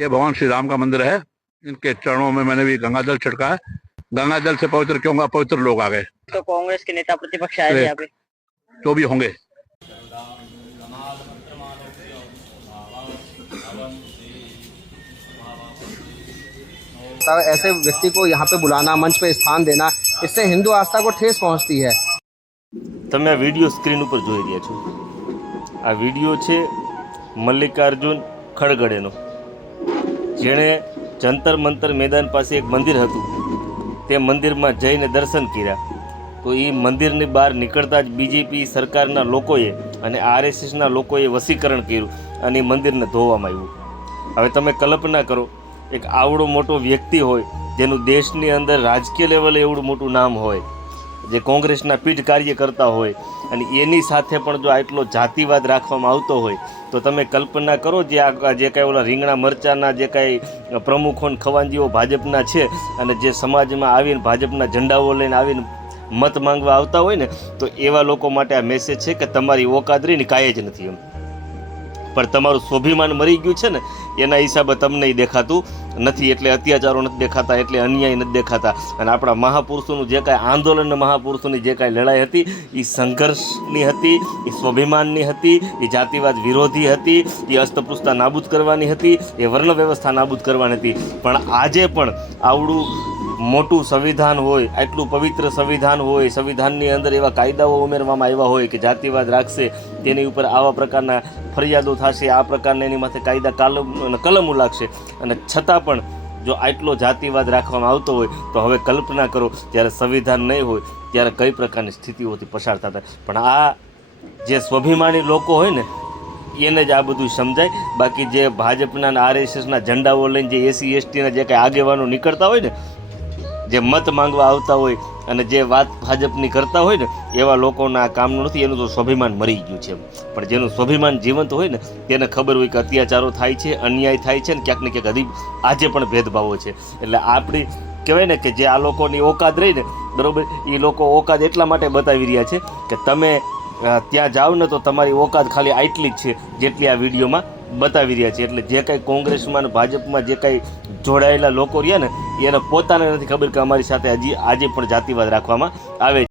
ये भगवान श्री राम का मंदिर है। इनके चरणों में मैंने भी गंगा जल छिड़का है। गंगा जल से पवित्र क्यों होगा? पवित्र लोग आ गए। तो कांग्रेस के नेता प्रतिपक्ष आए थे यहाँ पे, जो भी होंगे। ऐसे व्यक्ति को यहाँ पे बुलाना, मंच पे स्थान देना, इससे हिंदू आस्था को ठेस पहुँचती है। તમે આ વિડીયો સ્ક્રીન ઉપર જોઈ રહ્યા છો, આ વિડીયો છે મલ્લિકાર્જુન ખડગડેનો, જેણે જંતર મંતર મેદાન પાસે એક મંદિર હતું, તે મંદિરમાં જઈને દર્શન કર્યા, તો એ મંદિરની બહાર નીકળતા જ બીજેપી સરકારના લોકોએ અને આરએસએસના લોકોએ વસીકરણ કર્યું અને એ મંદિરને ધોવામાં આવ્યું. હવે તમે કલ્પના કરો, એક આવડો મોટો વ્યક્તિ હોય જેનું દેશની અંદર રાજકીય લેવલે એવડું મોટું નામ હોય, જે કોંગ્રેસના પીઠ કાર્ય કરતા હોય, અને એની સાથે પણ જો આટલો જાતિવાદ રાખવામાં આવતો હોય તો તમે કલ્પના કરો જે કાંઈ ઓલા રીંગણા મરચાના જે કાંઈ પ્રમુખો ખવાંજીઓ ભાજપના છે અને જે સમાજમાં આવીને ભાજપના ઝંડાઓ લઈને આવીને મત માંગવા આવતા હોય ને, તો એવા લોકો માટે આ મેસેજ છે કે તમારી ઓકાત રહીને કાંઈ જ નથી એમ. પણ તમારું સ્વાભિમાન મરી ગયું છે ને, એના હિસાબે તમને દેખાતું નથી, એટલે અત્યાચારો નથી દેખાતા, એટલે અન્યાય નથી દેખાતા. અને આપણા મહાપુરુષોનું જે કાંઈ આંદોલન, મહાપુરુષોની જે કાંઈ લડાઈ હતી, એ સંઘર્ષની હતી, એ સ્વાભિમાનની હતી, એ જાતિવાદ વિરોધી હતી, એ અસ્પૃશ્યતા નાબૂદ કરવાની હતી, એ વર્ણ વ્યવસ્થા નાબૂદ કરવાની હતી. પણ આજે પણ આવડું મોટું સંવિધાન હોય, આટલું પવિત્ર સંવિધાન હોય, સંવિધાનની અંદર એવા કાયદાઓ ઉમેરવામાં આવ્યા હોય કે જાતિવાદ રાખશે તેની ઉપર આવા પ્રકારના ફરિયાદો થશે, આ પ્રકારના એની માથે કાયદા કલમો લાગશે, અને છતાં પણ જો આટલો જાતિવાદ રાખવામાં આવતો હોય તો હવે કલ્પના કરો જ્યારે સંવિધાન નહીં હોય ત્યારે કઈ પ્રકારની સ્થિતિઓથી પસાર થતા. પણ આ જે સ્વાભિમાની લોકો હોય ને એને જ આ બધું સમજાય. બાકી જે ભાજપના આરએસએસના ઝંડાઓ લઈને જે એસસી એસટીના જે કાંઈ આગેવાનો નીકળતા હોય ને, જે મત માંગવા આવતા હોય અને જે વાત ભાજપની કરતા હોય ને, એવા લોકોના કામનું નથી. એનું તો સ્વાભિમાન મરી ગયું છે. પણ જેનું સ્વાભિમાન જીવંત હોય ને તેને ખબર હોય કે અત્યાચારો થાય છે, અન્યાય થાય છે, ને ક્યાંક ને ક્યાંક આજે પણ ભેદભાવો છે. એટલે આપણી કહેવાય ને કે જે આ લોકોની ઓકાત રહી ને, બરાબર, એ લોકો ઓકાત એટલા માટે બતાવી રહ્યા છે કે તમે ત્યાં જાઓ ને તો તમારી ઓકાત ખાલી આટલી જ છે જેટલી આ વિડીયોમાં બતાવી રહ્યા છે. એટલે જે કાંઈ કોંગ્રેસમાં અને ભાજપમાં જે કાંઈ જોડાયેલા લોકો રહ્યા ને, એને પોતાને નથી ખબર કે અમારી સાથે હજી આજે પણ જાતિવાદ રાખવામાં આવે છે.